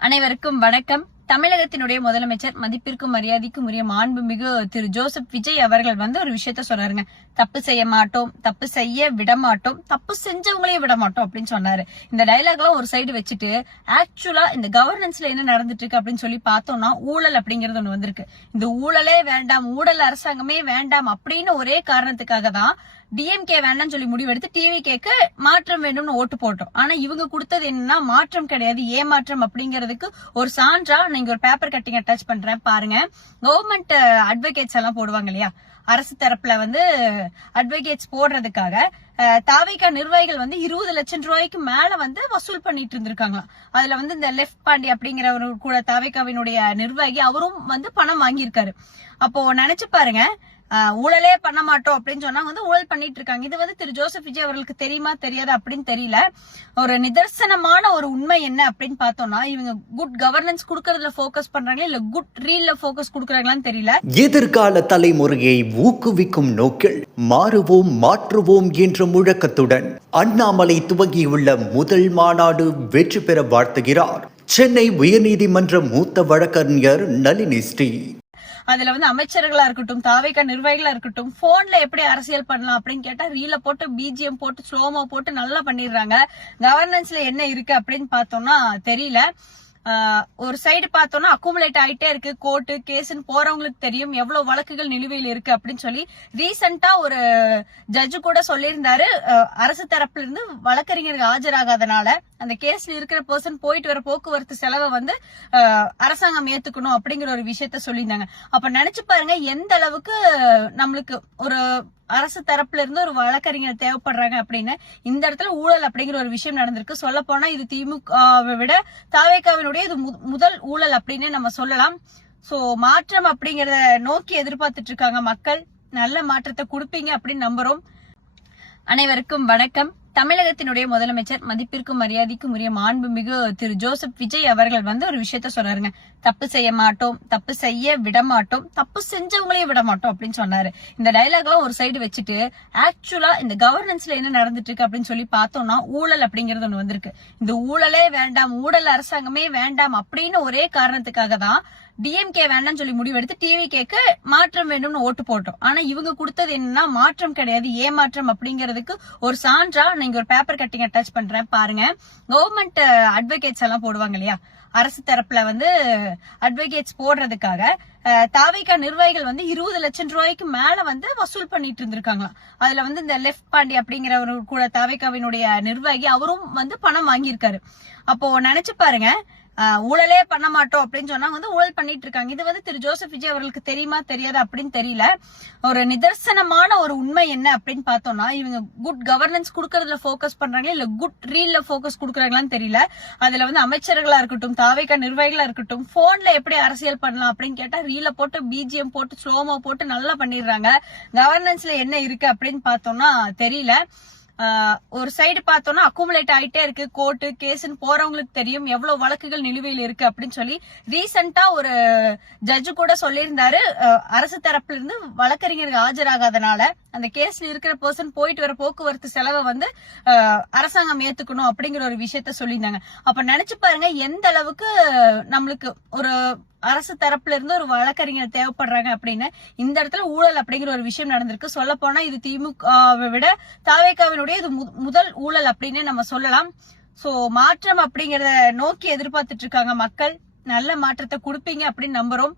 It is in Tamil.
அனைவருக்கும் வணக்கம். தமிழகத்தினுடைய முதலமைச்சர் மதிப்பிற்கும் மரியாதைக்கும் உரிய மாண்புமிகு திரு ஜோசப் விஜய் அவர்கள் ஒரு விஷயத்த சொல்றாருங்க. தப்பு செய்ய மாட்டோம், தப்பு செய்ய விட மாட்டோம், தப்பு செஞ்சவங்களையும் விட மாட்டோம் அப்படின்னு சொன்னாரு. இந்த டைலாக் எல்லாம் ஒரு சைடு வச்சுட்டு ஆக்சுவலா இந்த கவர்னன்ஸ்ல என்ன நடந்துட்டு இருக்கு அப்படின்னு சொல்லி பார்த்தோம்னா ஊழல் அப்படிங்கறது ஒண்ணு வந்திருக்கு. இந்த ஊழலே வேண்டாம், ஊழல் அரசாங்கமே வேண்டாம் அப்படின்னு ஒரே காரணத்துக்காக தான் டிஎம்கே வேண்டாம்னு சொல்லி முடிவெடுத்து டிவிகேக்கு மாற்றம் வேண்டும்னு ஓட்டு போட்டோம். ஆனா இவங்க கொடுத்தது என்னன்னா மாற்றம் கிடையாது, ஏமாற்றம் அப்படிங்கறதுக்கு ஒரு சான்றா நீங்க ஒரு பேப்பர் கட்டிங் அட்டாச் பண்றேன் பாருங்க. கவர்மெண்ட் அட்வொகேட்ஸ் எல்லாம் போடுவாங்க இல்லையா, அரசு தரப்புல அட்வொகேட்ஸ் போடுறதுக்காக தாவேகா நிர்வாகிகள் 20 லட்சம் ரூபாய்க்கு மேல வசூல் பண்ணிட்டு இருந்திருக்காங்களாம். அதுல இந்த லெஃப்ட் பாண்டி அப்படிங்கிறவரு கூட தாவேகாவினுடைய நிர்வாகி அவரும் பணம் வாங்கியிருக்காரு. அப்போ நினைச்சு பாருங்க, ஊழலே பண்ண மாட்டோம் அப்படின்னு சொன்னா ஊழல் பண்ணிட்டு இருக்காங்க. இது திரு ஜோசப் விஜய் அவர்களுக்கு தெரியுமா தெரியாது அப்படின்னு தெரியல. ஒரு நிதர்சனமான ஒரு உண்மை என்ன அப்படின்னு பார்த்தோம்னா, இவங்க குட் கவர்னன்ஸ் குடுக்கறதுல போக்கஸ் பண்றாங்களா இல்ல குட் ரீல்ல போக்கஸ் குடுக்கறாங்களான்னு தெரியல. எதிர்கால தலைமுறையை ஊக்குவிக்கும் நோக்கில் மாறுவோம் மாற்றுவோம் என்ற முழக்கத்துடன் அண்ணாமலை துவங்கியுள்ள முதல் மாநாடு வெற்றி பெற வாழ்த்துகிறார் சென்னை உயர்நீதிமன்ற மூத்த வழக்கறிஞர் நளினி ஸ்ரீ. அதுல அமைச்சர்களா இருக்கட்டும், தாவேகா நிர்வாகிகளா இருக்கட்டும், போன்ல எப்படி அரசியல் பண்ணலாம் அப்படின்னு கேட்டா ரீல போட்டு பிஜிஎம் போட்டு ஸ்லோமோ போட்டு நல்லா பண்ணிடுறாங்க. கவர்னன்ஸ்ல என்ன இருக்கு அப்படின்னு பார்த்தோம்னா தெரியல. ஒரு சைடு பார்த்தோம்னா அக்குமுலேட் ஆயிட்டே இருக்கு. கோர்ட்டு கேஸ்ன்னு போறவங்களுக்கு தெரியும் எவ்வளவு வழக்குகள் நிலுவையில் இருக்கு அப்படின்னு சொல்லி ரீசெண்டா ஒரு ஜட்ஜு கூட சொல்லியிருந்தாரு. அரசு தரப்புல இருந்து வழக்கறிஞருக்கு ஆஜராகாதனால அந்த கேஸ்ல இருக்கிற பர்சன் போயிட்டு வர போக்குவரத்து செலவை அரசாங்கம் ஏத்துக்கணும் அப்படிங்கிற ஒரு விஷயத்த சொல்லியிருந்தாங்க. அப்ப நினைச்சு பாருங்க எந்த அளவுக்கு நம்மளுக்கு ஒரு அரசு தரப்புல இருந்து ஒரு வழக்கறிஞர் தேவைப்படுறாங்க அப்படின்னு. இந்த இடத்துல ஊழல் அப்படிங்கிற ஒரு விஷயம் நடந்திருக்கு. சொல்ல போனா இது திமுகவை விட தாவேகாவினுடைய இது முதல் ஊழல் அப்படின்னு நம்ம சொல்லலாம். சோ மாற்றம் அப்படிங்கறத நோக்கி எதிர்பார்த்துட்டு இருக்காங்க மக்கள். நல்ல மாற்றத்தை கொடுப்பீங்க அப்படின்னு நம்புறோம். அனைவருக்கும் வணக்கம். தமிழகத்தினுடைய முதலமைச்சர் மதிப்பிற்கும் மரியாதைக்கும் உரிய மாண்புமிகு திரு ஜோசப் விஜய் அவர்கள் ஒரு விஷயத்த சொல்றாருங்க. தப்பு செய்ய மாட்டோம், தப்பு செய்ய விட மாட்டோம், தப்பு செஞ்சவங்களையும் விட மாட்டோம் அப்படின்னு சொன்னாரு. இந்த டைலாக் எல்லாம் ஒரு சைடு வச்சுட்டு ஆக்சுவலா இந்த கவர்னன்ஸ்ல என்ன நடந்துட்டு இருக்கு அப்படின்னு சொல்லி பார்த்தோம்னா ஊழல் அப்படிங்கறது ஒண்ணு வந்திருக்கு. இந்த ஊழலே வேண்டாம், ஊழல் அரசாங்கமே வேண்டாம் அப்படின்னு ஒரே காரணத்துக்காக தான் டிஎம்கே வேண்டாம்னு சொல்லி முடிவெடுத்து டிவிகேக்கு மாற்றம் வேண்டும்னு ஓட்டு போட்டோம். ஆனா இவங்க கொடுத்தது என்னன்னா மாற்றம் கிடையாது, ஏமாற்றம் அப்படிங்கறதுக்கு ஒரு சான்றா நீங்க ஒரு பேப்பர் கட்டிங் அட்டாச் பண்றேன் பாருங்க. கவர்மெண்ட் அட்வொகேட்ஸ் எல்லாம் போடுவாங்க இல்லையா, அரசு தரப்புல அட்வொகேட்ஸ் போடுறதுக்காக தாவேகா நிர்வாகிகள் 20 லட்சம் ரூபாய்க்கு மேல வசூல் பண்ணிட்டு இருந்திருக்காங்களாம். அதுல இந்த லெஃப்ட் பாண்டி அப்படிங்கிறவரு கூட தாவேகாவினுடைய நிர்வாகி அவரும் பணம் வாங்கியிருக்காரு. அப்போ நினைச்சு பாருங்க, ஊழலே பண்ண மாட்டோம் அப்படின்னு சொன்னா ஊழல் பண்ணிட்டு இருக்காங்க. இது திரு ஜோசப் விஜய் அவர்களுக்கு தெரியுமா தெரியாது அப்படின்னு தெரியல. ஒரு நிதர்சனமான ஒரு உண்மை என்ன அப்படின்னு பார்த்தோம்னா, இவங்க குட் கவர்னன்ஸ் குடுக்கறதுல போக்கஸ் பண்றாங்களா இல்ல குட் ரீல்ல போக்கஸ் குடுக்கறாங்களான்னு தெரியல. அதுல அமைச்சர்களா இருக்கட்டும், தாவேகா நிர்வாகிகளா இருக்கட்டும், போன்ல எப்படி அரசியல் பண்ணலாம் அப்படின்னு கேட்டா ரீல போட்டு பிஜிஎம் போட்டு ஸ்லோமோ போட்டு நல்லா பண்ணிடுறாங்க. கவர்னன்ஸ்ல என்ன இருக்கு அப்படின்னு பார்த்தோம்னா தெரியல. ஒரு சைடு பார்த்தோம்னா அக்குமுலேட் ஆயிட்டே இருக்கு. கோர்ட்டு கேஸ்ன்னு போறவங்களுக்கு தெரியும் எவ்வளவு வழக்குகள் நிலுவையில் இருக்கு அப்படின்னு சொல்லி ரீசெண்டா ஒரு ஜட்ஜு கூட சொல்லியிருந்தாரு. அரசு தரப்புல இருந்து வழக்கறிஞருக்கு ஆஜராகாதனால அந்த கேஸ்ல இருக்கிற பர்சன் போயிட்டு வர போக்குவரத்து செலவை அரசாங்கம் ஏத்துக்கணும் அப்படிங்கிற ஒரு விஷயத்த சொல்லியிருந்தாங்க. அப்ப நினைச்சு பாருங்க எந்த அளவுக்கு நம்மளுக்கு ஒரு அரசு தரப்புல இருந்து ஒரு வழக்கறிஞர் தேவைப்படுறாங்க அப்படின்னு. இந்த இடத்துல ஊழல் அப்படிங்கிற ஒரு விஷயம் நடந்திருக்கு. சொல்ல போனா இது திமுகவை விட தாவேகாவினுடைய இது முதல் ஊழல் அப்படின்னு நம்ம சொல்லலாம். சோ மாற்றம் அப்படிங்கறத நோக்கி எதிர்பார்த்துட்டு இருக்காங்க மக்கள். நல்ல மாற்றத்தை கொடுப்பீங்க அப்படின்னு நம்புறோம்.